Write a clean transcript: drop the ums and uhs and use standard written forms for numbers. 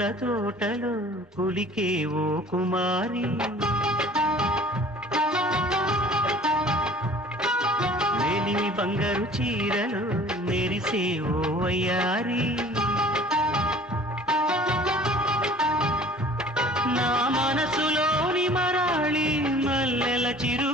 పూల తోటలో కులికే ఓ కుమారి మేలిమి బంగారు చీరలో మెరిసే ఓ వయ్యారి నా మనసులోని మరాళి మల్లెల చిరు